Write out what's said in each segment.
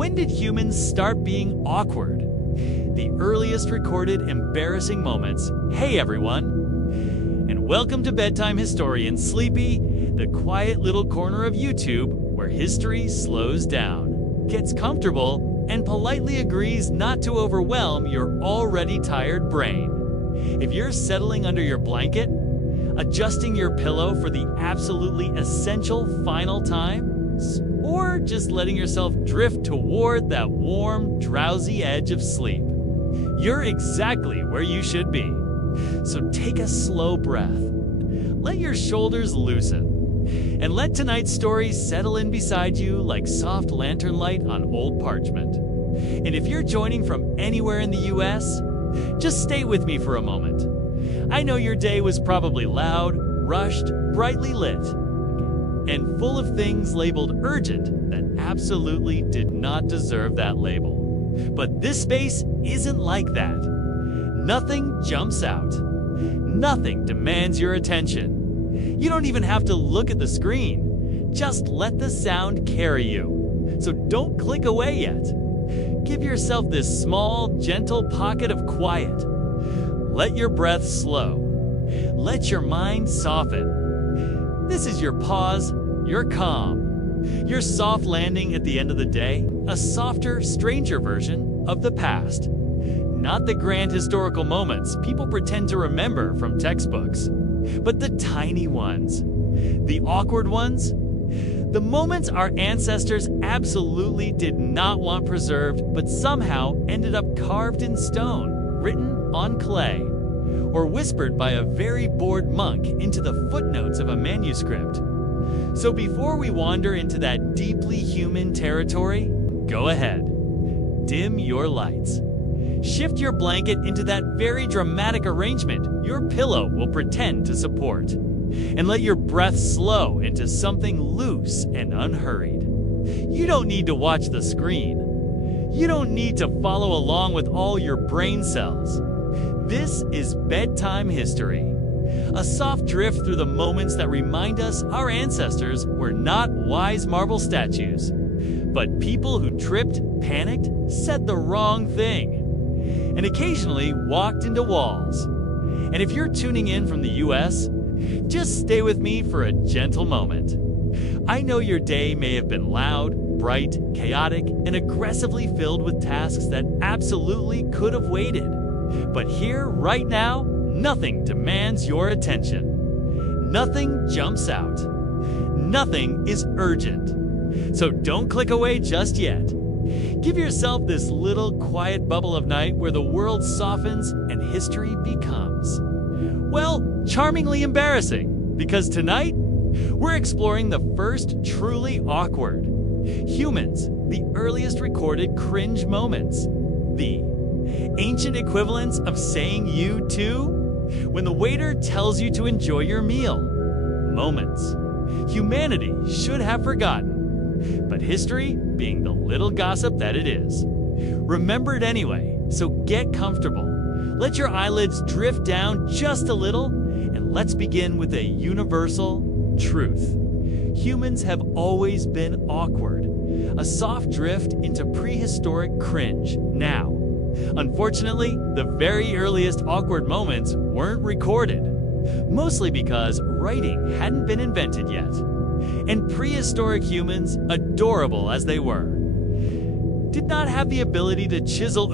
When did humans start being awkward? The earliest recorded embarrassing moments. Hey everyone, and welcome to Bedtime Historian Sleepy, the quiet little corner of YouTube where history slows down, gets comfortable, and politely agrees not to overwhelm your already tired brain. If you're settling under your blanket, adjusting your pillow for the absolutely essential final time, or just letting yourself drift toward that warm, drowsy edge of sleep, you're exactly where you should be. So take a slow breath, let your shoulders loosen, and let tonight's story settle in beside you like soft lantern light on old parchment. And if you're joining from anywhere in the US, just stay with me for a moment. I know your day was probably loud, rushed, brightly lit, and full of things labeled urgent that absolutely did not deserve that label. But this space isn't like that. Nothing jumps out. Nothing demands your attention. You don't even have to look at the screen. Just let the sound carry you. So don't click away yet. Give yourself this small, gentle pocket of quiet. Let your breath slow. Let your mind soften. This is your pause, your calm, your soft landing at the end of the day, a softer, stranger version of the past. Not the grand historical moments people pretend to remember from textbooks, but the tiny ones, the awkward ones, the moments our ancestors absolutely did not want preserved, but somehow ended up carved in stone, written on clay, or whispered by a very bored monk into the footnotes of a manuscript. So before we wander into that deeply human territory, go ahead. Dim your lights. Shift your blanket into that very dramatic arrangement your pillow will pretend to support. And let your breath slow into something loose and unhurried. You don't need to watch the screen. You don't need to follow along with all your brain cells. This is bedtime history. A soft drift through the moments that remind us our ancestors were not wise marble statues, but people who tripped, panicked, said the wrong thing, and occasionally walked into walls. And if you're tuning in from the US, just stay with me for a gentle moment. I know your day may have been loud, bright, chaotic, and aggressively filled with tasks that absolutely could have waited. But here, right now, nothing demands your attention. Nothing jumps out. Nothing is urgent. So don't click away just yet. Give yourself this little quiet bubble of night where the world softens and history becomes, well, charmingly embarrassing, because tonight, we're exploring the first truly awkward. Humans, the earliest recorded cringe moments. The ancient equivalents of saying you too when the waiter tells you to enjoy your meal. Moments humanity should have forgotten, but history, being the little gossip that it is, remembered anyway. So get comfortable. Let your eyelids drift down just a little, and let's begin with a universal truth. Humans have always been awkward, a soft drift into prehistoric cringe. Now, unfortunately, the very earliest awkward moments weren't recorded, mostly because writing hadn't been invented yet. And prehistoric humans, adorable as they were, did not have the ability to chisel,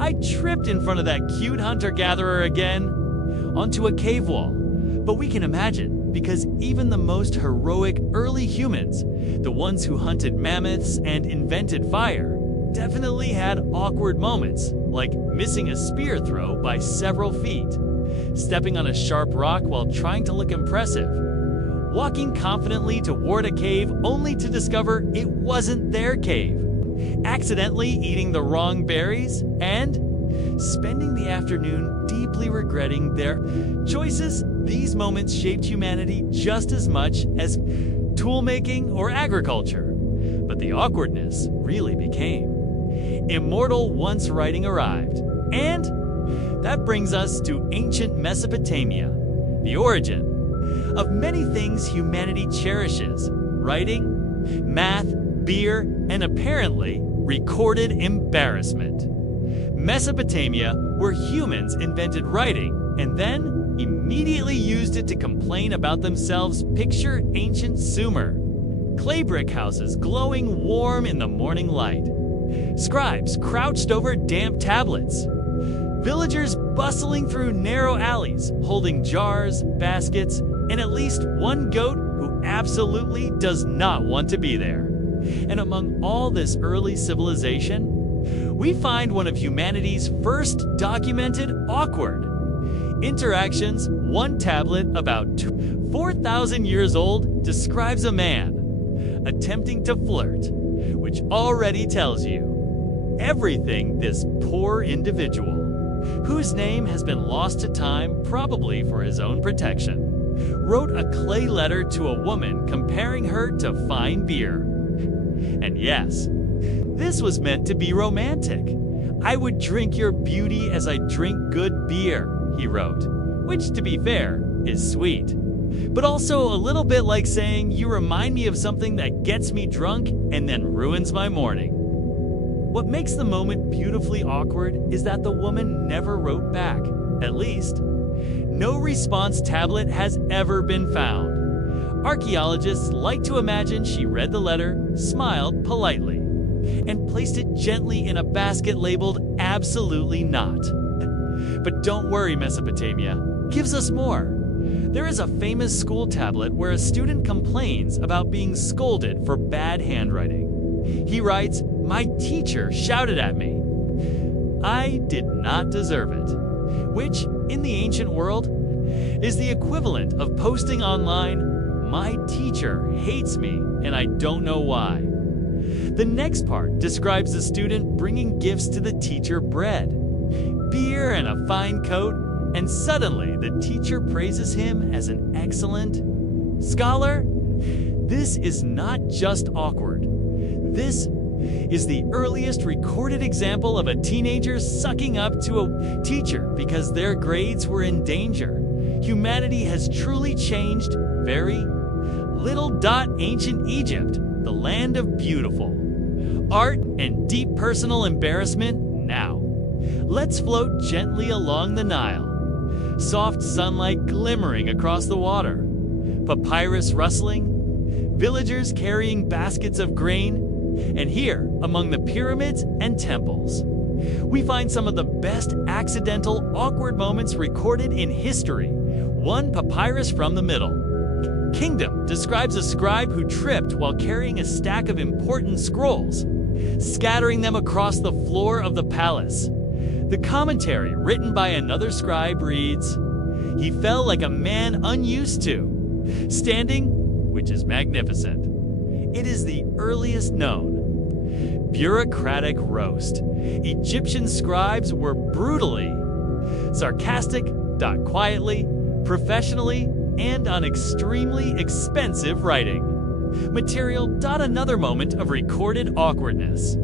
I tripped in front of that cute hunter-gatherer again, onto a cave wall. But we can imagine, because even the most heroic early humans, the ones who hunted mammoths and invented fire, definitely had awkward moments, like missing a spear throw by several feet, stepping on a sharp rock while trying to look impressive, walking confidently toward a cave only to discover it wasn't their cave, accidentally eating the wrong berries, and spending the afternoon deeply regretting their choices. These moments shaped humanity just as much as tool-making or agriculture, but the awkwardness really became immortal once writing arrived. And that brings us to ancient Mesopotamia, the origin of many things humanity cherishes: writing, math, beer, and apparently recorded embarrassment. Mesopotamia, where humans invented writing and then immediately used it to complain about themselves. Picture ancient Sumer. Clay brick houses glowing warm in the morning light. Scribes crouched over damp tablets. Villagers bustling through narrow alleys, holding jars, baskets, and at least one goat who absolutely does not want to be there. And among all this early civilization, we find one of humanity's first documented awkward interactions. One tablet about 4,000 years old describes a man attempting to flirt, which already tells you everything this poor individual, whose name has been lost to time probably for his own protection, wrote a clay letter to a woman comparing her to fine beer. And yes, this was meant to be romantic. "I would drink your beauty as I drink good beer," he wrote, which, to be fair, is sweet, but also a little bit like saying, "You remind me of something that gets me drunk and then ruins my morning." What makes the moment beautifully awkward is that the woman never wrote back. At least, no response tablet has ever been found. Archaeologists like to imagine she read the letter, smiled politely, and placed it gently in a basket labeled "Absolutely not." But don't worry, Mesopotamia gives us more. There is a famous school tablet where a student complains about being scolded for bad handwriting. He writes, "My teacher shouted at me. I did not deserve it," which, in the ancient world, is the equivalent of posting online, "My teacher hates me and I don't know why." The next part describes the student bringing gifts to the teacher: bread, beer, and a fine coat, and suddenly the teacher praises him as an excellent scholar. This is not just awkward. This is the earliest recorded example of a teenager sucking up to a teacher because their grades were in danger. Humanity has truly changed very little. Ancient Egypt, the land of beautiful art and deep personal embarrassment. Now, let's float gently along the Nile. Soft sunlight glimmering across the water, papyrus rustling, villagers carrying baskets of grain, and here, among the pyramids and temples, we find some of the best accidental awkward moments recorded in history. One papyrus from the Middle Kingdom describes a scribe who tripped while carrying a stack of important scrolls, scattering them across the floor of the palace. The commentary, written by another scribe, reads, "He fell like a man unused to, standing," which is magnificent. It is the earliest known bureaucratic roast. Egyptian scribes were brutally sarcastic, quietly, professionally, and on extremely expensive writing material. Another moment of recorded awkwardness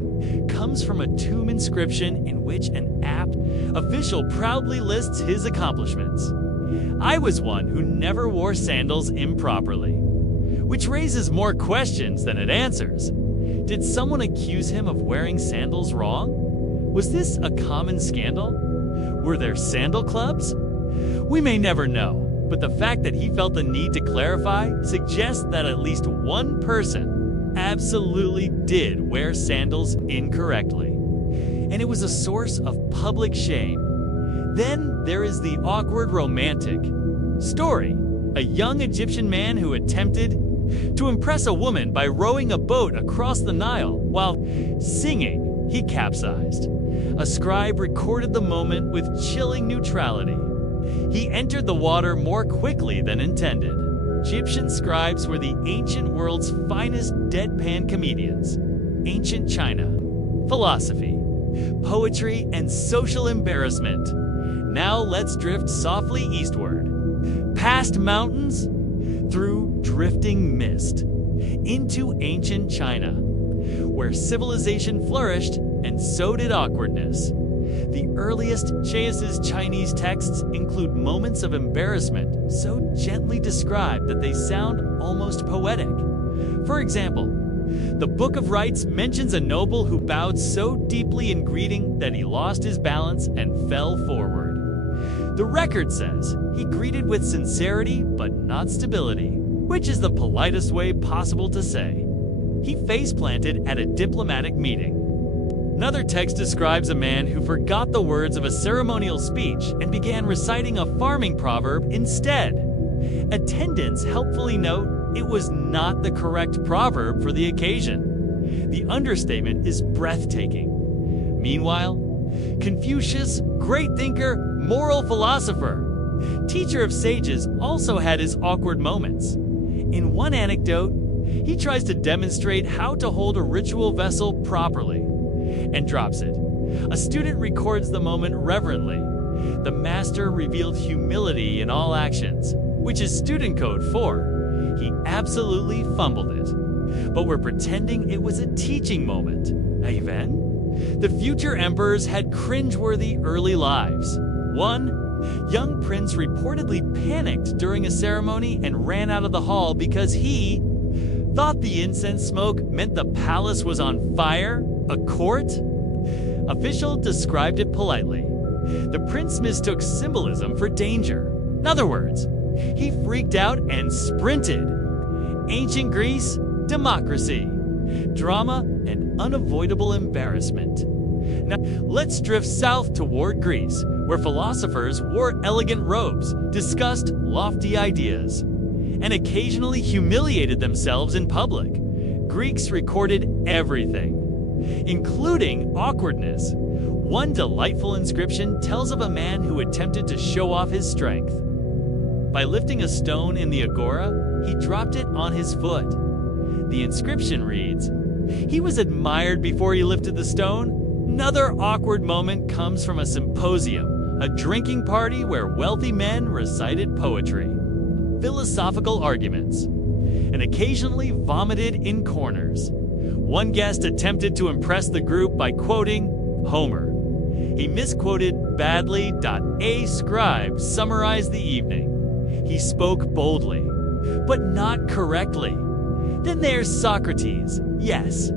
comes from a tomb inscription in which an apt official proudly lists his accomplishments. "I was one who never wore sandals improperly," which raises more questions than it answers. Did someone accuse him of wearing sandals wrong? Was this a common scandal? Were there sandal clubs? We may never know, but the fact that he felt the need to clarify suggests that at least one person absolutely did wear sandals incorrectly, and it was a source of public shame. Then there is the awkward romantic story. A young Egyptian man who attempted to impress a woman by rowing a boat across the Nile. While singing, he capsized. A scribe recorded the moment with chilling neutrality. He entered the water more quickly than intended. Egyptian scribes were the ancient world's finest deadpan comedians. Ancient China, philosophy, poetry, and social embarrassment. Now let's drift softly eastward, past mountains, through drifting mist, into ancient China, where civilization flourished and so did awkwardness. The earliest Chinese texts include moments of embarrassment so gently described that they sound almost poetic. For example, The Book of Rites mentions a noble who bowed so deeply in greeting that he lost his balance and fell forward. The record says he greeted with sincerity but not stability, which is the politest way possible to say. He face-planted at a diplomatic meeting. Another text describes a man who forgot the words of a ceremonial speech and began reciting a farming proverb instead. Attendants helpfully note it was not the correct proverb for the occasion. The understatement is breathtaking. Meanwhile, Confucius, great thinker, moral philosopher, teacher of sages, also had his awkward moments. In one anecdote, he tries to demonstrate how to hold a ritual vessel properly and drops it. A student records the moment reverently. The master revealed humility in all actions, which is student code for he absolutely fumbled it. But we're pretending it was a teaching moment. Even? The future emperors had cringeworthy early lives. One young prince reportedly panicked during a ceremony and ran out of the hall because he thought the incense smoke meant the palace was on fire. A court? Official described it politely. The prince mistook symbolism for danger. In other words, he freaked out and sprinted. Ancient Greece, democracy, drama, and unavoidable embarrassment. Now, let's drift south toward Greece, where philosophers wore elegant robes, discussed lofty ideas, and occasionally humiliated themselves in public. Greeks recorded everything, including awkwardness. One delightful inscription tells of a man who attempted to show off his strength. By lifting a stone in the agora, he dropped it on his foot. The inscription reads, "He was admired before he lifted the stone." Another awkward moment comes from a symposium, a drinking party where wealthy men recited poetry, philosophical arguments, and occasionally vomited in corners. One guest attempted to impress the group by quoting Homer. He misquoted badly. A scribe summarized the evening. He spoke boldly, but not correctly. Then there's Socrates. Yes,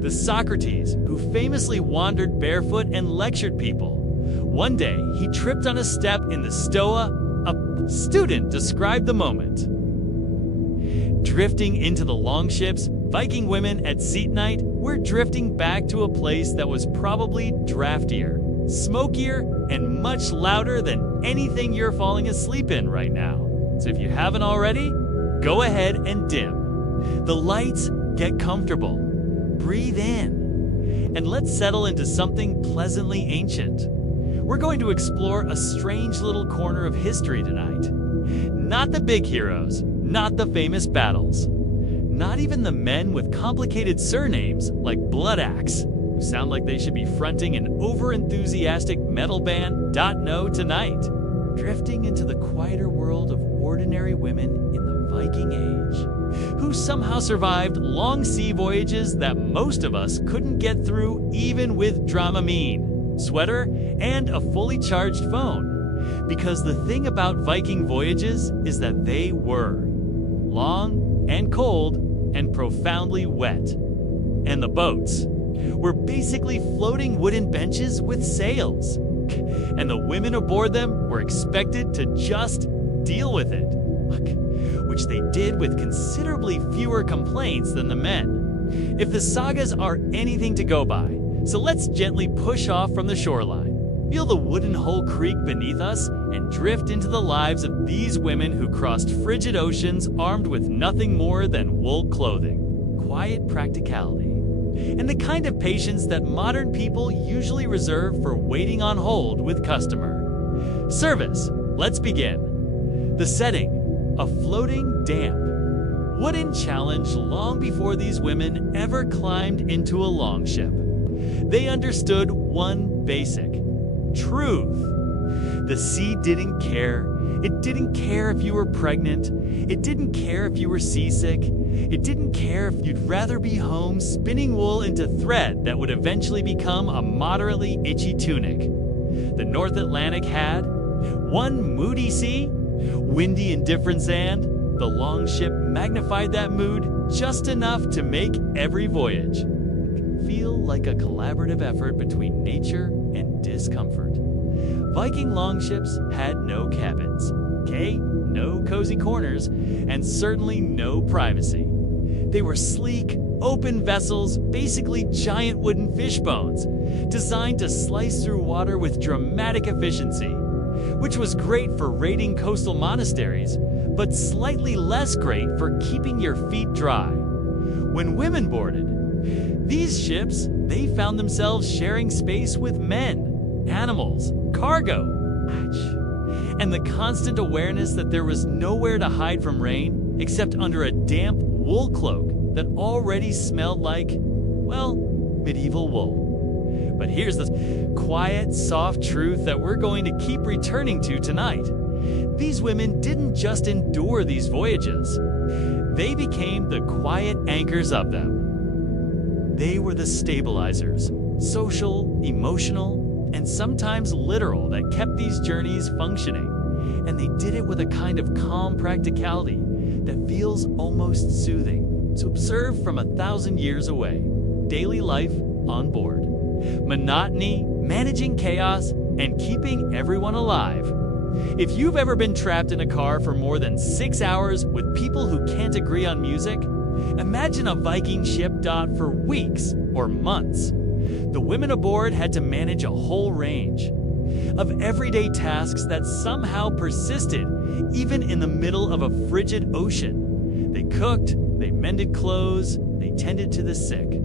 the Socrates who famously wandered barefoot and lectured people. One day, he tripped on a step in the Stoa. A student described the moment. Drifting into the longships, Viking women at seat night, we're drifting back to a place that was probably draftier, smokier, and much louder than anything you're falling asleep in right now. So if you haven't already, go ahead and dim the lights, get comfortable, breathe in, and let's settle into something pleasantly ancient. We're going to explore a strange little corner of history tonight. Not the big heroes, not the famous battles, not even the men with complicated surnames like Bloodaxe, who sound like they should be fronting an over-enthusiastic metal band. No, tonight, drifting into the quieter world of ordinary women in the Viking Age, who somehow survived long sea voyages that most of us couldn't get through even with Dramamine, sweater, and a fully charged phone. Because the thing about Viking voyages is that they were long and cold and profoundly wet. And the boats were basically floating wooden benches with sails. And the women aboard them were expected to just deal with it, which they did with considerably fewer complaints than the men. If the sagas are anything to go by, so let's gently push off from the shoreline, feel the wooden hull creak beneath us, and drift into the lives of these women who crossed frigid oceans armed with nothing more than wool clothing, quiet practicality, and the kind of patience that modern people usually reserve for waiting on hold with customer service. Let's begin. The setting, a floating, damp, wooden challenge long before these women ever climbed into a longship. They understood one basic truth. The sea didn't care. It didn't care if you were pregnant. It didn't care if you were seasick. It didn't care if you'd rather be home spinning wool into thread that would eventually become a moderately itchy tunic. The North Atlantic had one moody sea, windy and different sand. The longship magnified that mood just enough to make every voyage feel like a collaborative effort between nature and discomfort. Viking longships had no cabins, okay? No cozy corners, and certainly no privacy. They were sleek, open vessels, basically giant wooden fish bones, designed to slice through water with dramatic efficiency, which was great for raiding coastal monasteries, but slightly less great for keeping your feet dry. When women boarded these ships, they found themselves sharing space with men, animals, cargo, and the constant awareness that there was nowhere to hide from rain except under a damp wool cloak that already smelled like, well, medieval wool. But here's the quiet, soft truth that we're going to keep returning to tonight. These women didn't just endure these voyages. They became the quiet anchors of them. They were the stabilizers, social, emotional, and sometimes literal, that kept these journeys functioning. And they did it with a kind of calm practicality that feels almost soothing to observe from 1,000 years away. Daily life on board. Monotony, managing chaos, and keeping everyone alive. If you've ever been trapped in a car for more than 6 hours with people who can't agree on music, imagine a Viking ship for weeks or months. The women aboard had to manage a whole range of everyday tasks that somehow persisted even in the middle of a frigid ocean. They cooked, they mended clothes, they tended to the sick.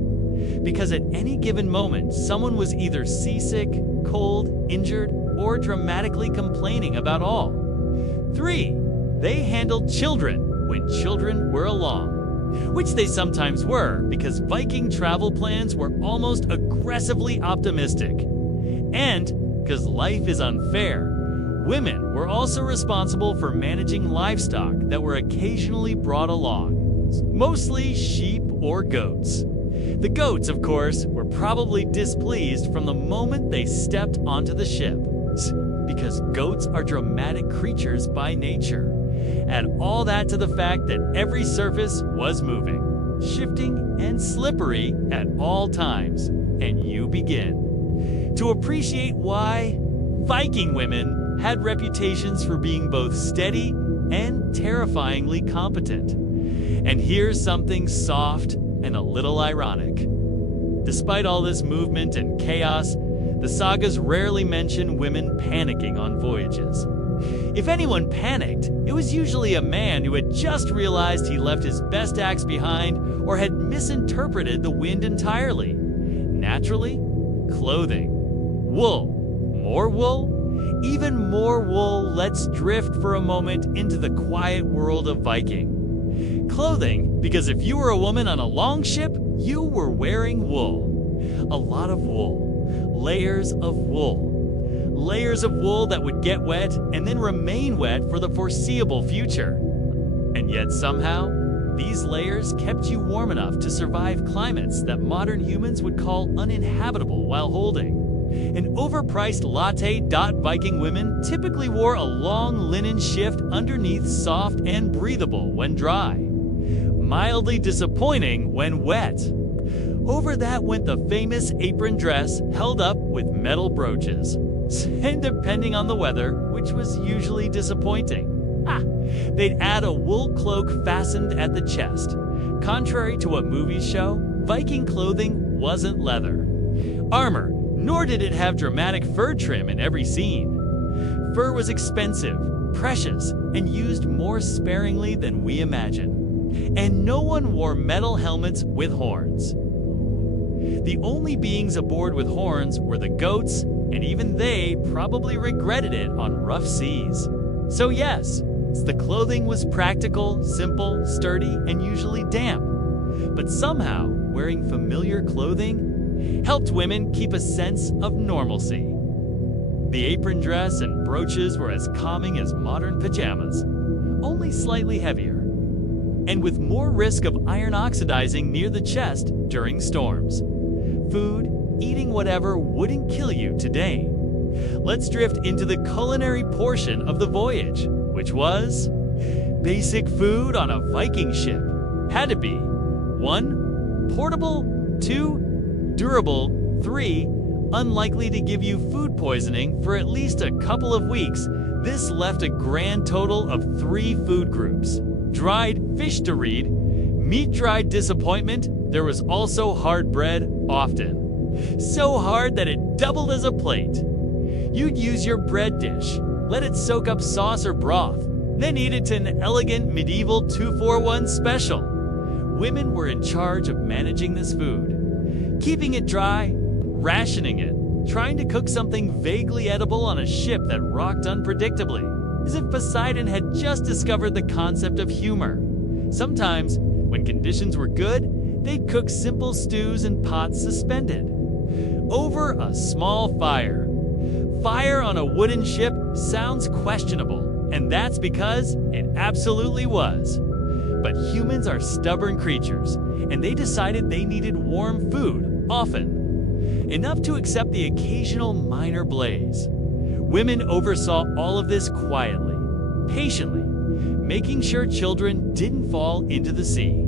Because at any given moment, someone was either seasick, cold, injured, or dramatically complaining about all. 3, they handled children when children were along, which they sometimes were because Viking travel plans were almost aggressively optimistic. And because life is unfair, women were also responsible for managing livestock that were occasionally brought along, mostly sheep or goats. The goats, of course, were probably displeased from the moment they stepped onto the ship, because goats are dramatic creatures by nature. Add all that to the fact that every surface was moving, shifting, and slippery at all times, and you begin to appreciate why Viking women had reputations for being both steady and terrifyingly competent. And here's something soft and a little ironic. Despite all this movement and chaos, the sagas rarely mention women panicking on voyages. If anyone panicked, it was usually a man who had just realized he left his best axe behind or had misinterpreted the wind entirely. Naturally, clothing. Wool. More wool? Even more wool. Let's drift for a moment into the quiet world of Viking. Clothing, because if you were a woman on a long ship, you were wearing wool. A lot of wool. Layers of wool. Layers of wool that would get wet and then remain wet for the foreseeable future. And yet somehow, these layers kept you warm enough to survive climates that modern humans would call uninhabitable while holding. An overpriced latte. Viking women typically wore a long linen shift underneath, soft and breathable when dry, mildly disappointing when wet. Over that went the famous apron dress held up with metal brooches. And depending on the weather, which was usually disappointing, they'd add a wool cloak fastened at the chest. Contrary to what movies show, Viking clothing wasn't leather, armor, nor did it have dramatic fur trim in every scene. Fur was expensive, precious, and used more sparingly than we imagine. And no one wore metal helmets with horns. The only beings aboard with horns were the goats, and even they probably regretted it on rough seas. So yes, the clothing was practical, simple, sturdy, and usually damp. But somehow, wearing familiar clothing helped women keep a sense of normalcy. The apron dress and brooches were as calming as modern pajamas, only slightly heavier, and with more risk of iron oxidizing near the chest during storms. Food, eating whatever wouldn't kill you today. Let's drift into the culinary portion of the voyage, which was basic food on a Viking ship. Had to be 1. Portable. 2. Durable. 3. Unlikely to give you food poisoning for at least a couple of weeks. This left a grand total of 3 food groups. Dried fish to read, meat-dried disappointment. There was also hard bread, often. So hard that it doubled as a plate. You'd use your bread dish, let it soak up sauce or broth, then eat it to an elegant medieval 2-for-1 special. Women were in charge of managing this food, keeping it dry, rationing it, trying to cook something vaguely edible on a ship that rocked unpredictably, as if Poseidon had just discovered the concept of humor. Sometimes, when conditions were good, they'd cook simple stews in pots suspended over a small fire. Fire on a wooden ship sounds questionable, and that's because it absolutely was. But humans are stubborn creatures, and they decided they needed warm food, often. Enough to accept the occasional minor blaze. Women oversaw all of this quietly, patiently, making sure children didn't fall into the sea.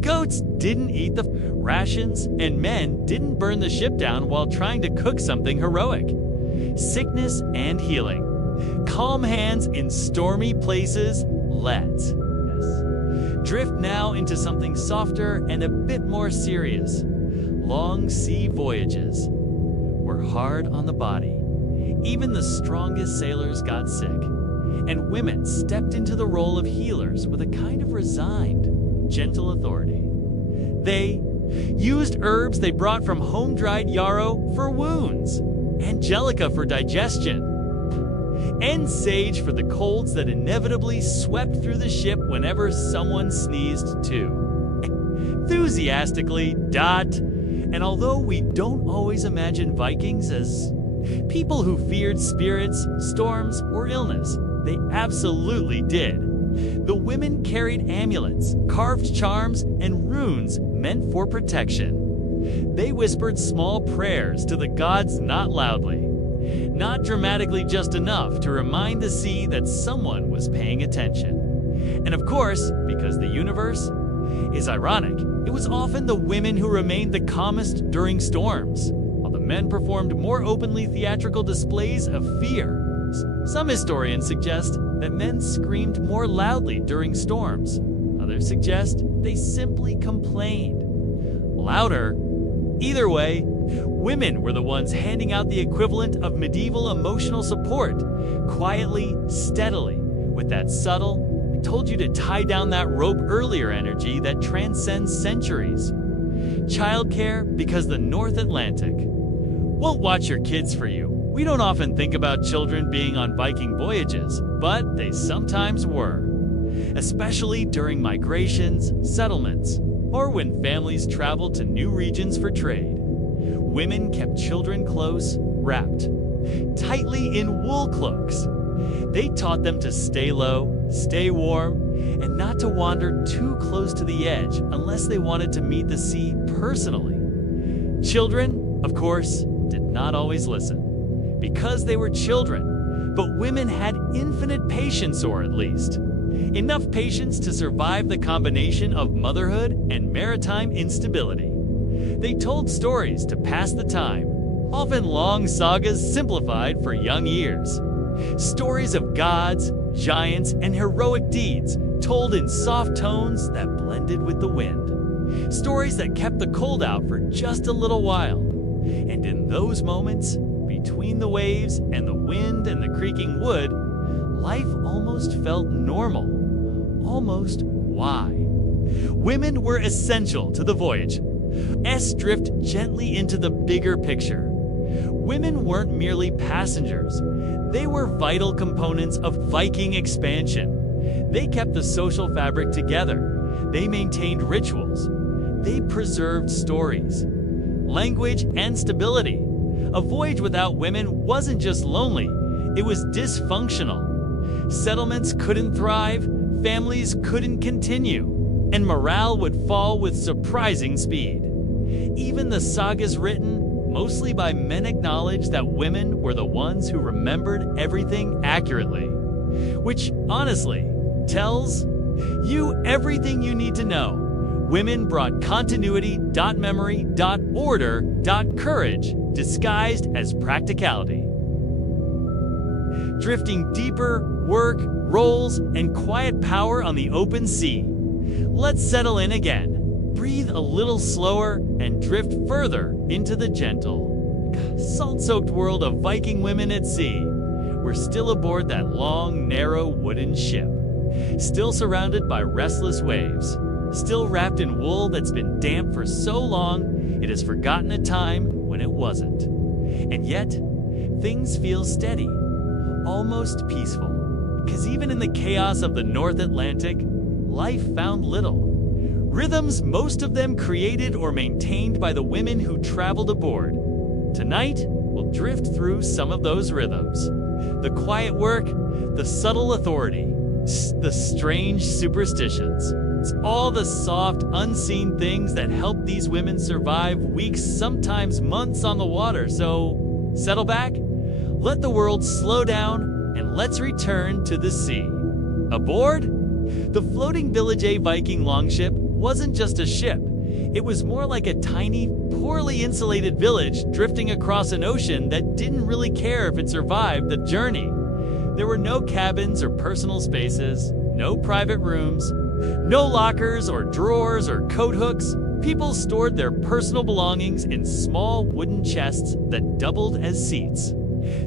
Goats didn't eat the rations, and men didn't burn the ship down while trying to cook something heroic. Sickness and healing. Calm hands in stormy places. Let's drift now into something softer and a bit more serious. Long sea voyages were hard on the body. Even the strongest sailors got sick, and women stepped into the role of healers with a kind of resigned, gentle authority. They used herbs they brought from home-dried yarrow for wounds, angelica for digestion, and sage for the colds that inevitably swept through the ship whenever someone sneezed too. Enthusiastically, and although we don't always imagine Vikings as people who feared spirits, storms, or illness, they absolutely did. The women carried amulets, carved charms, and runes meant for protection. They whispered small prayers to the gods, not loudly, not dramatically, just enough to remind the sea that someone was paying attention. And of course, because the universe is ironic, it was often the women who remained the calmest during storms, while the men performed more openly theatrical displays of fear. Some historians suggest that men screamed more loudly during storms. Others suggest they simply complained louder. Either way, women were the ones handing out the equivalent of medieval emotional support, quietly, steadily, with that subtle, I told you to tie down that rope earlier energy that transcends centuries. Childcare because the North Atlantic won't watch your kids for you. We don't often think about children being on Viking voyages, but they sometimes were, especially during migrations, settlements, or when families traveled to new regions for trade. Women kept children close, wrapped tightly in wool cloaks. They taught them to stay low, stay warm, and not to wander too close to the edge unless they wanted to meet the sea personally. Children, of course, did not always listen, because they were children, but women had infinite patience, or at least enough patience to survive the combination of motherhood and maritime instability. They told stories to pass the time, often long sagas simplified for young ears. Stories of gods, giants, and heroic deeds told in soft tones that blended with the wind. Stories that kept the cold out for just a little while. And in those moments, between the waves and the wind and the creaking wood, life almost felt normal. Almost why? Women were essential to the voyage. Drift gently into the bigger picture. Women weren't merely passengers. They were vital components of Viking expansion. They kept the social fabric together. They maintained rituals. They preserved stories, language, and stability. A voyage without women wasn't just lonely, it was dysfunctional. Settlements couldn't thrive, families couldn't continue, and morale would fall with surprising speed. Even the sagas written mostly by men acknowledge that women were the ones who remembered everything accurately, which honestly tells you everything you need to know. women brought continuity, memory, order, courage, disguised as practicality. Drifting deeper, work, roles, and quiet power on the open sea. Let's settle in again. Breathe a little slower and drift further into the gentle, salt-soaked world of Viking women at sea. We're still aboard that long, narrow wooden ship. Still surrounded by restless waves. Still wrapped in wool that's been damp for so long, it has forgotten a time when it wasn't. And yet, things feel steady, almost peaceful. Because even in the chaos of the North Atlantic, life found little. Rhythms, most of them created or maintained by the women who traveled aboard. Tonight, we'll drift through some of those rhythms. The quiet work, the subtle authority, the strange superstitions. It's all the soft, unseen things that help these women survive weeks, sometimes months on the water. So, settle back, let the world slow down, and let's return to the sea. Aboard? The floating Village A Viking longship wasn't just a ship. It was more like a tiny, poorly insulated village drifting across an ocean that didn't really care if it survived the journey. There were no cabins or personal spaces, no private rooms, no lockers or drawers or coat hooks. People stored their personal belongings in small wooden chests that doubled as seats.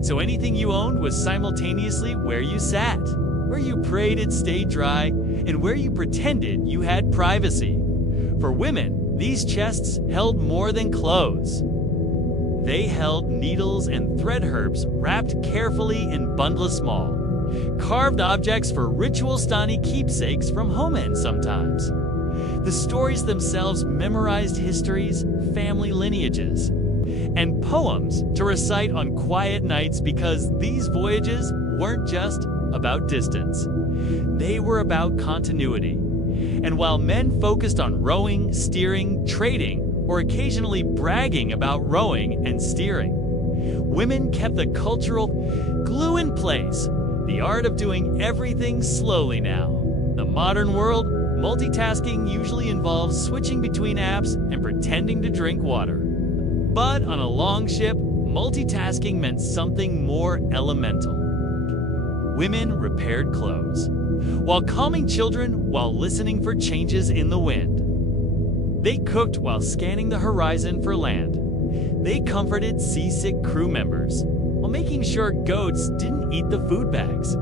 So anything you owned was simultaneously where you sat, where you prayed it stayed dry, and where you pretended you had privacy. For women, these chests held more than clothes. They held needles and thread herbs wrapped carefully in bundla small, carved objects for ritual stani keepsakes from homen sometimes. The stories themselves memorized histories, family lineages, and poems to recite on quiet nights because these voyages weren't just about distance. They were about continuity. And while men focused on rowing, steering, trading, or occasionally bragging about rowing and steering, women kept the cultural glue in place, the art of doing everything slowly now. The modern world, multitasking usually involves switching between apps and pretending to drink water. But on a long ship, multitasking meant something more elemental. Women repaired clothes, while calming children while listening for changes in the wind. They cooked while scanning the horizon for land. They comforted seasick crew members while making sure goats didn't eat the food bags.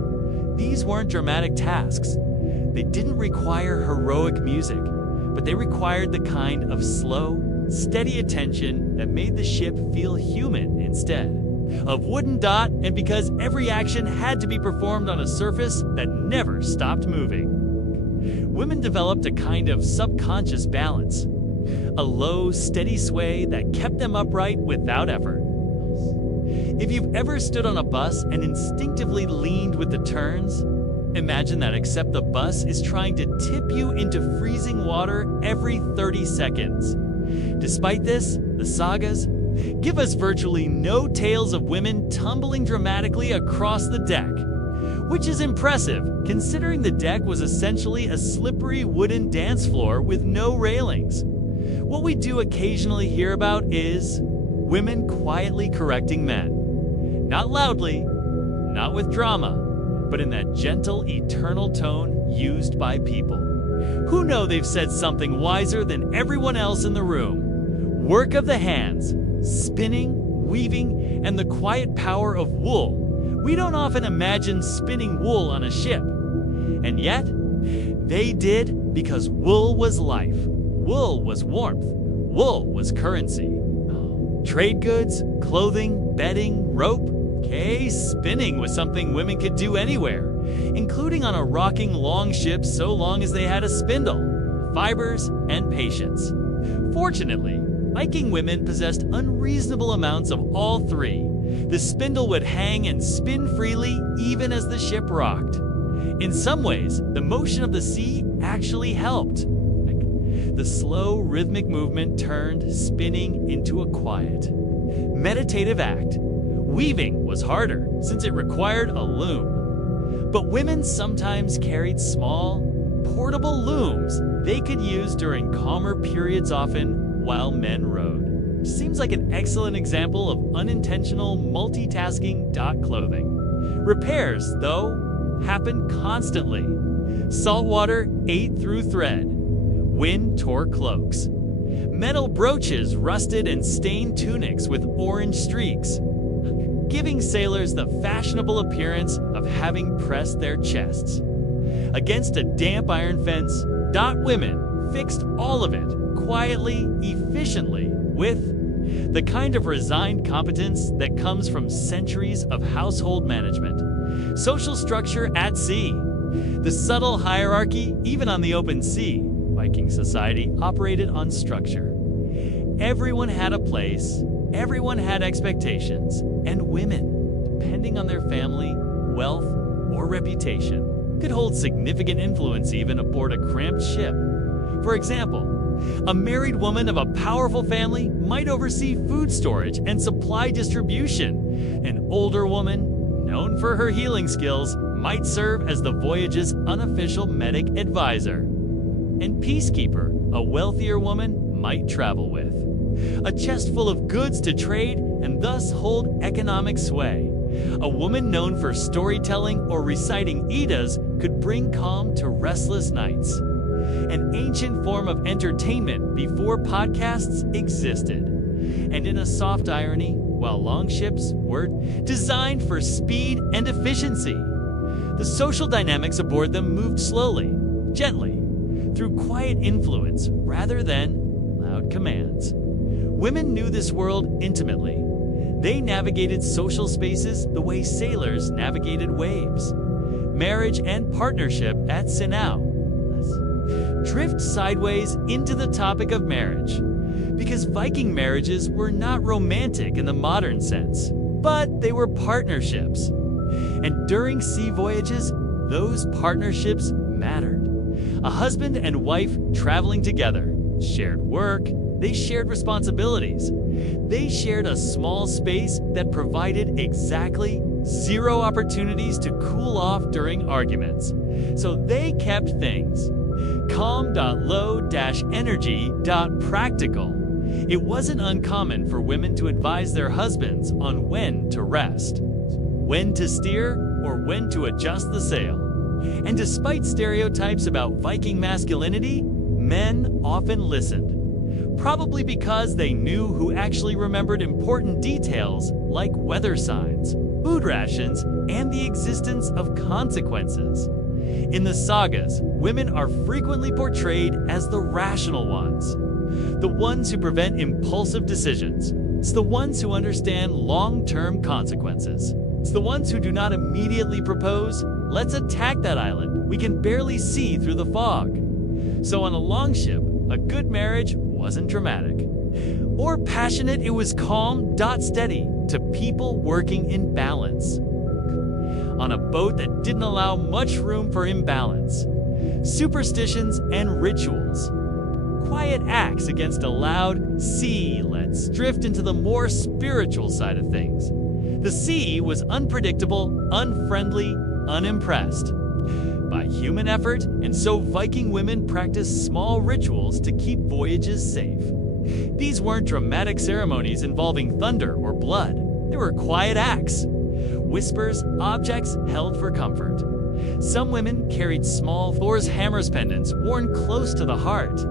These weren't dramatic tasks. They didn't require heroic music, but they required the kind of slow, steady attention that made the ship feel human instead of wooden dot, and because every action had to be performed on a surface that never stopped moving. Women developed a kind of subconscious balance, a low, steady sway that kept them upright without effort. If you've ever stood on a bus and instinctively leaned with the turns, imagine that, except the bus is trying to tip you into freezing water every 30 seconds. Despite this, the sagas give us virtually no tales of women tumbling dramatically across the deck, which is impressive considering the deck was essentially a slippery wooden dance floor with no railings. What we do occasionally hear about is women quietly correcting men. Not loudly, not with drama, but in that gentle, eternal tone used by people who know they've said something wiser than everyone else in the room. Work of the hands, spinning, weaving, and the quiet power of wool. We don't often imagine spinning wool on a ship. And yet, they did, because wool was life. Wool was warmth. Wool was currency. Trade goods, clothing, bedding, rope. Okay, spinning was something women could do anywhere, including on a rocking long ship so long as they had a spindle, fibers, and patience. Fortunately, Viking women possessed unreasonable amounts of all three. The spindle would hang and spin freely even as the ship rocked. In some ways, the motion of the sea actually helped. The slow, rhythmic movement turned spinning into a quiet, meditative act. Weaving was harder since it required a loom. But women sometimes carried small, portable looms they could use during calmer periods, often while men rode. Seems like an excellent example of unintentional multitasking. Clothing. Repairs, though, happened constantly. Saltwater ate through thread. Wind tore cloaks. Metal brooches rusted and stained tunics with orange streaks, giving sailors the fashionable appearance of having pressed their chests. Against a damp iron fence, women fixed all of it, quietly, efficiently, with the kind of resigned competence that comes from centuries of household management. Social structure at sea. The subtle hierarchy, even on the open sea. Viking society operated on structure. Everyone had a place, everyone had expectations, and women, depending on their family, wealth, or reputation, could hold significant influence even aboard a cramped ship. For example, a married woman of a powerful family might oversee food storage and supply distribution. An older woman, known for her healing skills, might serve as the voyage's unofficial medic advisor. And peacekeeper, a wealthier woman, might travel with a chest full of goods to trade and thus hold economic sway. A woman known for storytelling or reciting Eddas could bring calm to restless nights. An ancient form of entertainment before podcasts existed. And in a soft irony, while longships were designed for speed and efficiency, the social dynamics aboard them moved slowly, gently, through quiet influence rather than loud commands. Women knew this world intimately. They navigated social spaces the way sailors navigated waves. Marriage and partnership at Sinau. Drift sideways into the topic of marriage, because Viking marriages were not romantic in the modern sense, but they were partnerships. And during sea voyages, those partnerships mattered. A husband and wife traveling together, shared work, they shared responsibilities. They shared a small space that provided exactly 0 opportunities to cool off during arguments. So they kept things calm.low-energy.practical. It wasn't uncommon for women to advise their husbands on when to rest, when to steer, or when to adjust the sail. And despite stereotypes about Viking masculinity, men often listened. Probably because they knew who actually remembered important details like weather signs, food rations, and the existence of consequences. In the sagas, women are frequently portrayed as the rational ones, the ones who prevent impulsive decisions. It's the ones who understand long-term consequences. It's the ones who do not immediately propose, "Let's attack that island. We can barely see through the fog." So on a longship, a good marriage wasn't dramatic or passionate. It was calm, steady to people working in balance. On a boat that didn't allow much room for imbalance. Superstitions and rituals. Quiet acts against a loud sea. Let's drift into the more spiritual side of things. The sea was unpredictable, unfriendly, unimpressed by human effort, and so Viking women practiced small rituals to keep voyages safe. These weren't dramatic ceremonies involving thunder or blood. They were quiet acts. Whispers, objects held for comfort. Some women carried small Thor's hammers pendants worn close to the heart.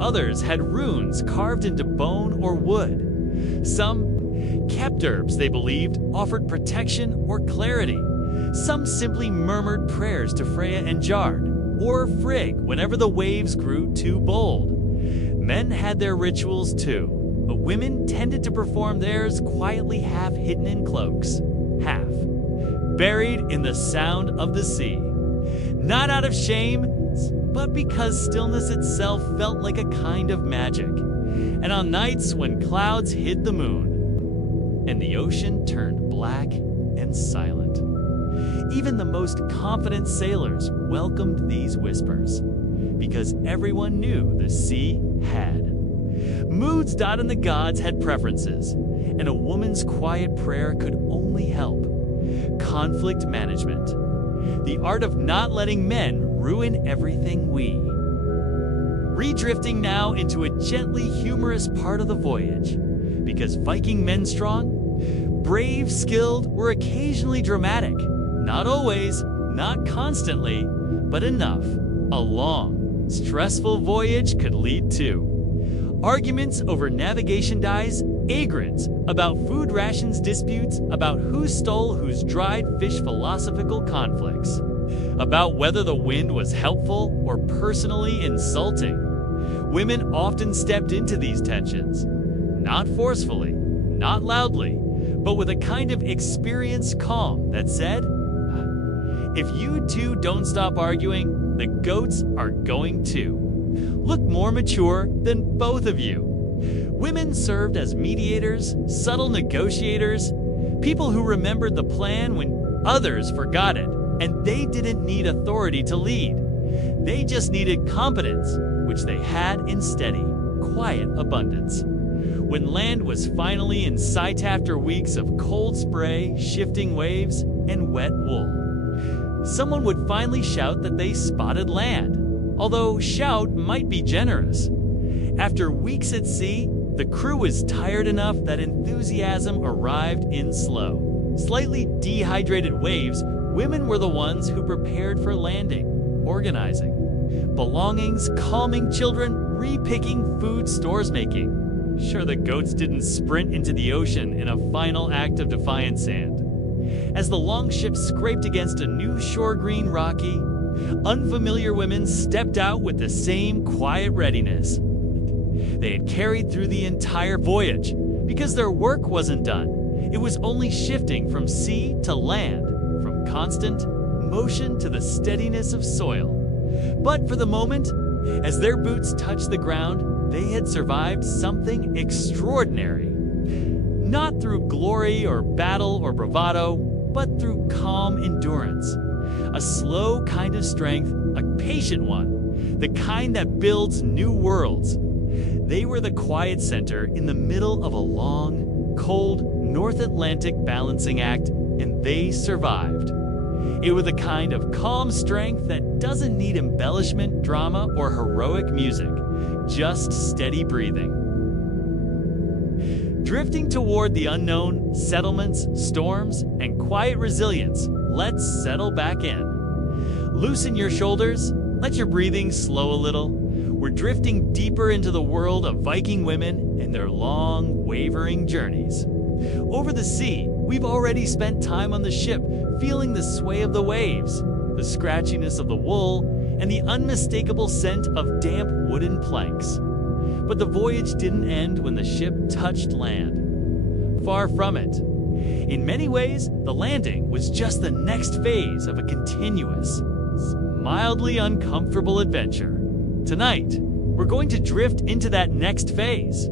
Others had runes carved into bone or wood. Some kept herbs they believed offered protection or clarity. Some simply murmured prayers to Freya and Jard, or Frigg whenever the waves grew too bold. Men had their rituals too, but women tended to perform theirs quietly, half hidden in cloaks, half buried in the sound of the sea. Not out of shame, but because stillness itself felt like a kind of magic. And on nights when clouds hid the moon, and the ocean turned black and silent, even the most confident sailors welcomed these whispers, because everyone knew the sea had moods. And the gods had preferences, and a woman's quiet prayer could only help. Conflict management, the art of not letting men ruin everything we. Redrifting now into a gently humorous part of the voyage, because Viking men strong, brave, skilled, were occasionally dramatic. Not always, not constantly, but enough. A long, stressful voyage could lead to arguments over navigation dyes, agrins about food rations disputes, about who stole whose dried fish philosophical conflicts, about whether the wind was helpful or personally insulting. Women often stepped into these tensions, not forcefully, not loudly, but with a kind of experienced calm that said, if you two don't stop arguing, the goats are going to. Look more mature than both of you. Women served as mediators, subtle negotiators, people who remembered the plan when others forgot it, and they didn't need authority to lead. They just needed competence, which they had in steady, quiet abundance. When land was finally in sight after weeks of cold spray, shifting waves, and wet wool, someone would finally shout that they spotted land, although shout might be generous. After weeks at sea, the crew was tired enough that enthusiasm arrived in slow, slightly dehydrated waves. Women were the ones who prepared for landing, organizing belongings, calming children, repicking food, stores making. Sure, the goats didn't sprint into the ocean in a final act of defiant sand. As the longship scraped against a new shore green rocky, unfamiliar women stepped out with the same quiet readiness they had carried through the entire voyage, because their work wasn't done. It was only shifting from sea to land, from constant motion to the steadiness of soil. But for the moment, as their boots touched the ground, they had survived something extraordinary. Not through glory or battle or bravado, but through calm endurance. A slow kind of strength, a patient one, the kind that builds new worlds. They were the quiet center in the middle of a long, cold North Atlantic balancing act, and they survived. It was the kind of calm strength that doesn't need embellishment, drama, or heroic music, just steady breathing. Drifting toward the unknown, settlements, storms, and quiet resilience, let's settle back in. Loosen your shoulders, let your breathing slow a little. We're drifting deeper into the world of Viking women and their long, wavering journeys. Over the sea, we've already spent time on the ship, feeling the sway of the waves, the scratchiness of the wool, and the unmistakable scent of damp wooden planks. But the voyage didn't end when the ship touched land. Far from it. In many ways, the landing was just the next phase of a continuous, mildly uncomfortable adventure. Tonight, we're going to drift into that next phase.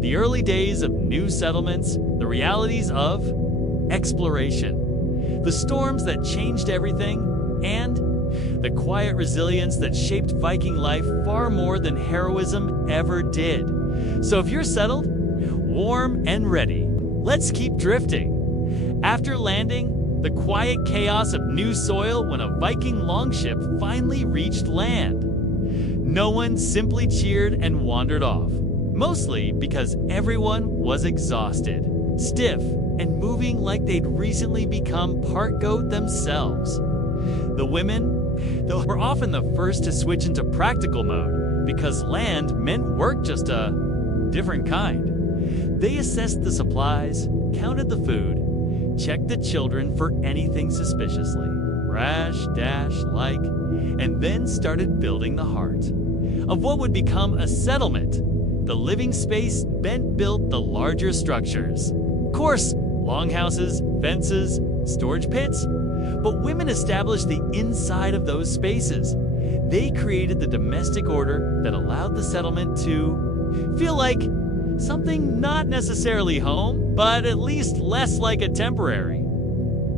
The early days of new settlements, the realities of exploration, the storms that changed everything, and the quiet resilience that shaped Viking life far more than heroism ever did. So if you're settled, warm, and ready, let's keep drifting. After landing, the quiet chaos of new soil when a Viking longship finally reached land. No one simply cheered and wandered off, mostly because everyone was exhausted, stiff, and moving like they'd recently become part goat themselves. The women, though, were often the first to switch into practical mode because land meant work, just a different kind. They assessed the supplies, counted the food, checked the children for anything suspiciously, rash, dash, like, and then started building the heart of what would become a settlement. The living space meant built the larger structures. Of course, longhouses, fences, storage pits, but women established the inside of those spaces. They created the domestic order that allowed the settlement to feel like something not necessarily home, but at least less like a temporary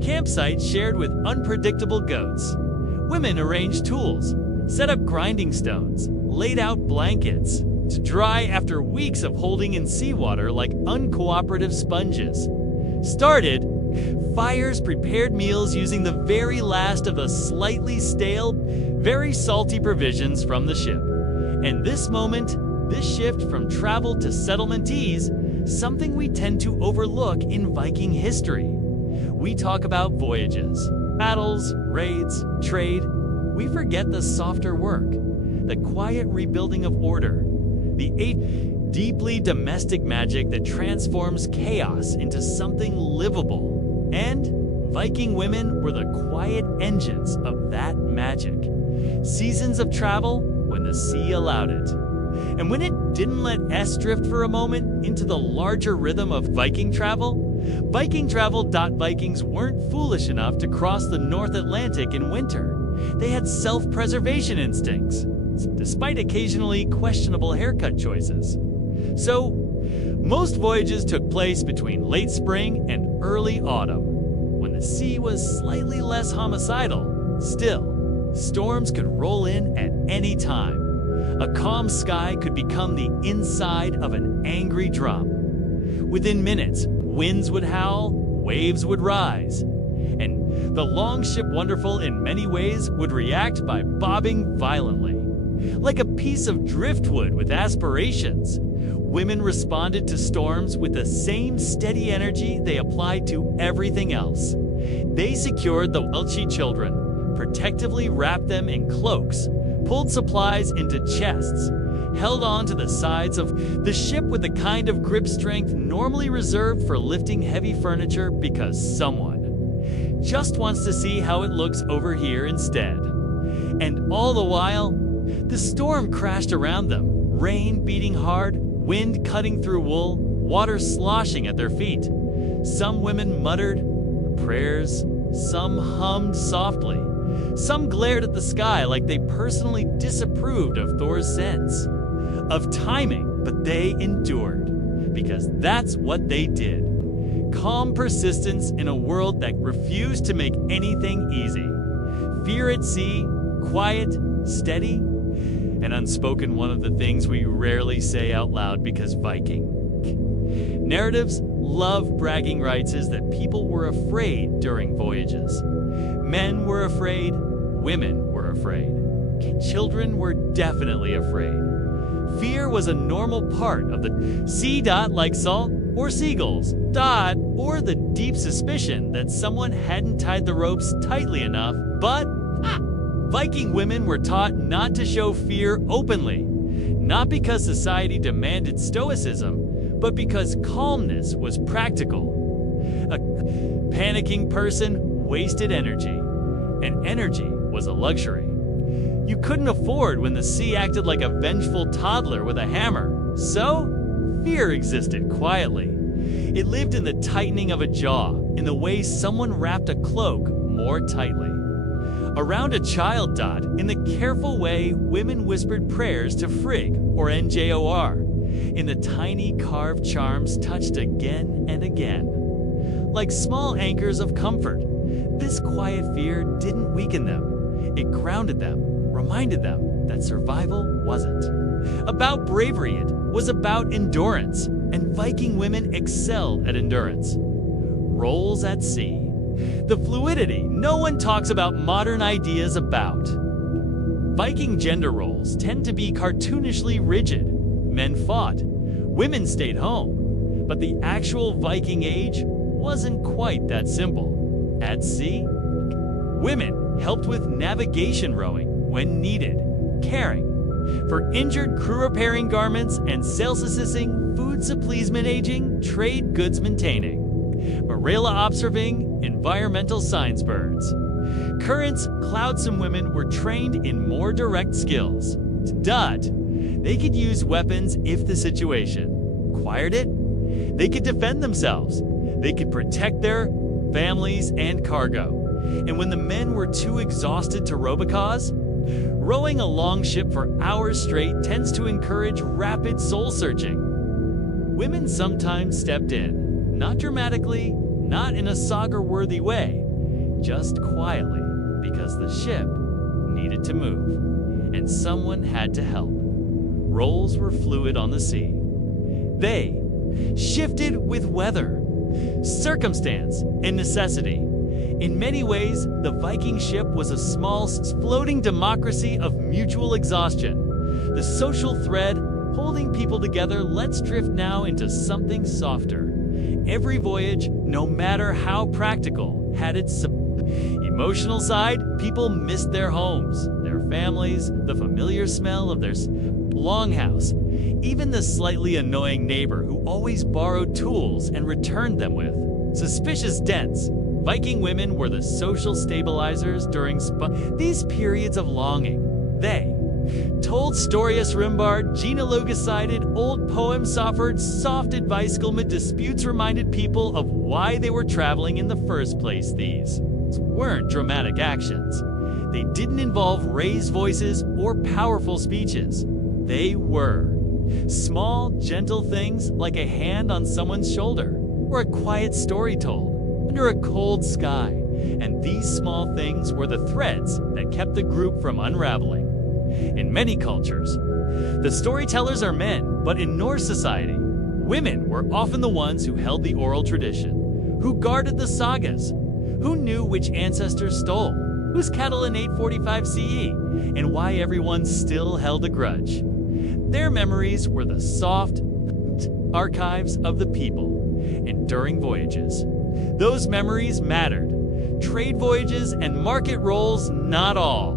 campsite shared with unpredictable goats. Women arranged tools, set up grinding stones, laid out blankets to dry after weeks of holding in seawater like uncooperative sponges. Started fires, prepared meals using the very last of the slightly stale, very salty provisions from the ship. And this shift from travel to settlementese, something we tend to overlook in Viking history. We talk about voyages, battles, raids, trade. We forget the softer work, the quiet rebuilding of order, the deeply domestic magic that transforms chaos into something livable. And Viking women were the quiet engines of that magic. Seasons of travel when the sea allowed it. And when it didn't let S drift for a moment into the larger rhythm of Viking travel, Vikings weren't foolish enough to cross the North Atlantic in winter. They had self-preservation instincts, despite occasionally questionable haircut choices. So, most voyages took place between late spring and early autumn, when the sea was slightly less homicidal. Still, storms could roll in at any time. A calm sky could become the inside of an angry drum. Within minutes, winds would howl, waves would rise, and the Longship Wonderful in many ways would react by bobbing violently. Like a piece of driftwood with aspirations, women responded to storms with the same steady energy they applied to everything else. They secured the Welshi children, protectively wrapped them in cloaks, pulled supplies into chests, held on to the sides of the ship with the kind of grip strength normally reserved for lifting heavy furniture because someone just wants to see how it looks over here instead. And all the while, the storm crashed around them, rain beating hard, wind cutting through wool, water sloshing at their feet. Some women muttered prayers, some hummed softly, some glared at the sky like they personally disapproved of Thor's sense of timing, but they endured, because that's what they did. Calm persistence in a world that refused to make anything easy. Fear at sea, quiet, steady, an unspoken one of the things we rarely say out loud because Viking. Narratives love bragging rights that people were afraid during voyages. Men were afraid, women were afraid. Children were definitely afraid. Fear was a normal part of the sea. Like salt or seagulls. Or the deep suspicion that someone hadn't tied the ropes tightly enough. But Viking women were taught not to show fear openly. Not because society demanded stoicism, but because calmness was practical. A panicking person wasted energy, and energy was a luxury. You couldn't afford when the sea acted like a vengeful toddler with a hammer. So, fear existed quietly. It lived in the tightening of a jaw, in the way someone wrapped a cloak more tightly. Around a child. In the careful way women whispered prayers to Frigg or NJOR, in the tiny carved charms touched again and again. Like small anchors of comfort, this quiet fear didn't weaken them. It grounded them, reminded them that survival wasn't about bravery, it was about endurance, and Viking women excelled at endurance. Roles at sea. The fluidity no one talks about modern ideas about. Viking gender roles tend to be cartoonishly rigid. Men fought, women stayed home, but the actual Viking age wasn't quite that simple. At sea, women helped with navigation rowing when needed, caring for injured crew, repairing garments, and sales assisting, food suppleasement aging, trade goods maintaining, Marilla observing, environmental science birds. Currents, cloudsome women were trained in more direct skills. They could use weapons if the situation required it. They could defend themselves. They could protect their families and cargo. And when the men were too exhausted to row, because rowing a long ship for hours straight tends to encourage rapid soul-searching. Women sometimes stepped in, not dramatically, not in a saga-worthy way, just quietly, because the ship needed to move, and someone had to help. Roles were fluid on the sea. They shifted with weather, circumstance, and necessity. In many ways, the Viking ship was a small, floating democracy of mutual exhaustion. The social thread holding people together. Let's drift now into something softer. Every voyage, no matter how practical, had its emotional side. People missed their homes, their families, the familiar smell of their longhouse, even the slightly annoying neighbor who always borrowed tools and returned them with suspicious dents. Viking women were the social stabilizers during these periods of longing. They told Storius Rimbard, genealogicided old poems, offered soft advice, disputes reminded people of why they were traveling in the first place. These weren't dramatic actions. They didn't involve raised voices or powerful speeches. They were small, gentle things like a hand on someone's shoulder or a quiet story told under a cold sky. And these small things were the threads that kept the group from unraveling. In many cultures, the storytellers are men, but in Norse society, women were often the ones who held the oral tradition, who guarded the sagas, who knew which ancestors stole, whose cattle in 845 CE, and why everyone still held a grudge. Their memories were the soft archives of the people, enduring voyages. Those memories mattered. Trade voyages and market roles, not all.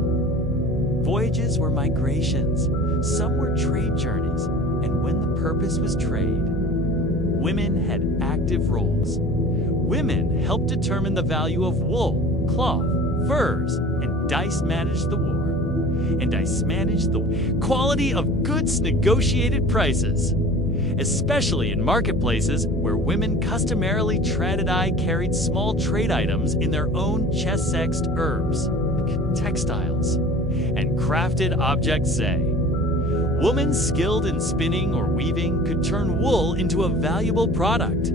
Voyages were migrations. Some were trade journeys, and when the purpose was trade, women had active roles. Women helped determine the value of wool, cloth, furs, and dice managed the war. And dice managed the quality of goods, negotiated prices. Especially in marketplaces where women customarily carried small trade items in their own chest-sexed herbs, textiles, and crafted objects. Say, women skilled in spinning or weaving could turn wool into a valuable product.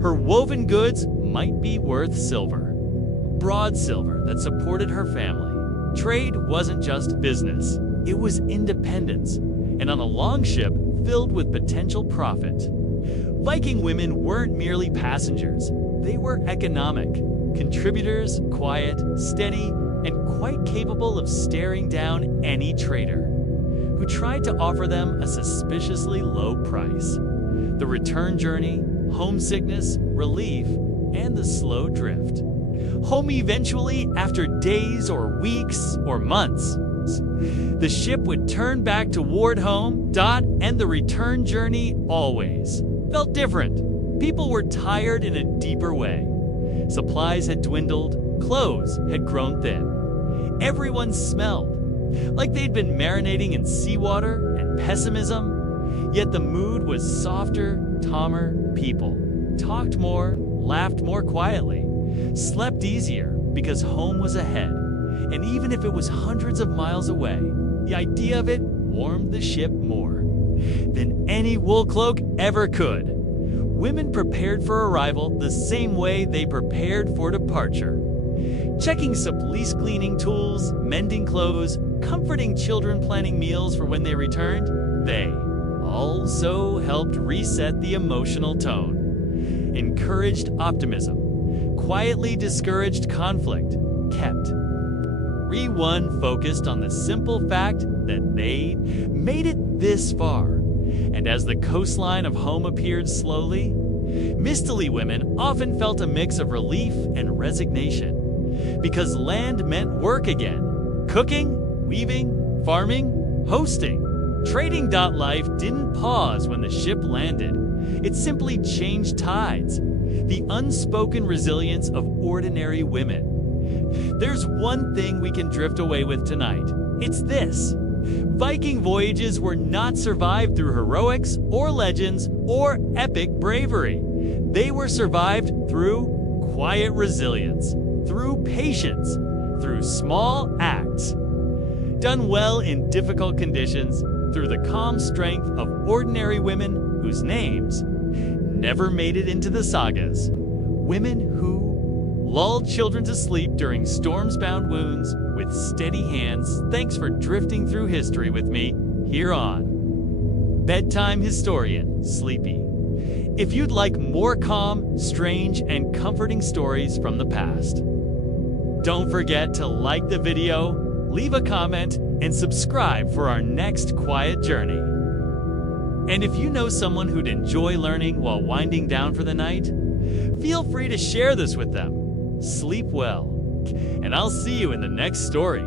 Her woven goods might be worth silver, broad silver that supported her family. Trade wasn't just business, it was independence, and on a long ship filled with potential profit. Viking women weren't merely passengers, they were economic contributors, quiet, steady, and quite capable of staring down any trader who tried to offer them a suspiciously low price. The return journey, homesickness, relief, and the slow drift. Home eventually after days or weeks or months. The ship would turn back toward home, and the return journey always felt different. People were tired in a deeper way. Supplies had dwindled, clothes had grown thin. Everyone smelled like they'd been marinating in seawater and pessimism, yet the mood was softer, calmer. People talked more, laughed more quietly, slept easier because home was ahead. And even if it was hundreds of miles away, the idea of it warmed the ship more than any wool cloak ever could. Women prepared for arrival the same way they prepared for departure. Checking police cleaning tools, mending clothes, comforting children, planning meals for when they returned. They also helped reset the emotional tone, encouraged optimism, quietly discouraged conflict, kept everyone focused on the simple fact that they made it this far. And as the coastline of home appeared slowly, mistily women often felt a mix of relief and resignation, because land meant work again. Cooking, weaving, farming, hosting, trading. Life didn't pause when the ship landed. It simply changed tides. The unspoken resilience of ordinary women. There's one thing we can drift away with tonight. It's this. Viking voyages were not survived through heroics or legends or epic bravery. They were survived through quiet resilience, through patience, through small acts, done well in difficult conditions, through the calm strength of ordinary women whose names never made it into the sagas. Women who lulled children to sleep during storms-bound wounds with steady hands. Thanks for drifting through history with me here on Bedtime Historian Sleepy. If you'd like more calm, strange, and comforting stories from the past, Don't forget to like the video, leave a comment, and subscribe for our next quiet journey. And if you know someone who'd enjoy learning while winding down for the night, feel free to share this with them. Sleep well, and I'll see you in the next story.